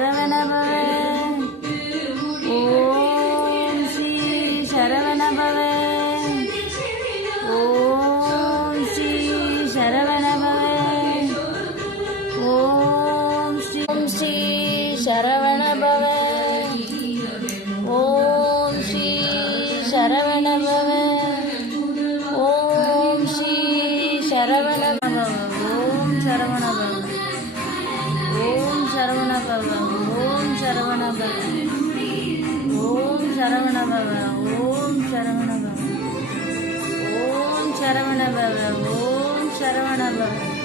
சரவண பவ. ஓம் ஸ்ரீ சரவண பவ. ஓம் ஸ்ரீ சரவண பவ. ஓம் ஸ்ரீ சரவண பவ. ஓம் ஸ்ரீ சரவண பவ. ஓம் ஸ்ரீ சரவண பவ. ஓம் சரவண பவ. ஓம் சரவண பவ. ஓம் சரவண பவ. ஓம் சரவண பவ. ஓம் சரவண பவ. ஓம் சரவண பவ. ஓம் சரவண பவ.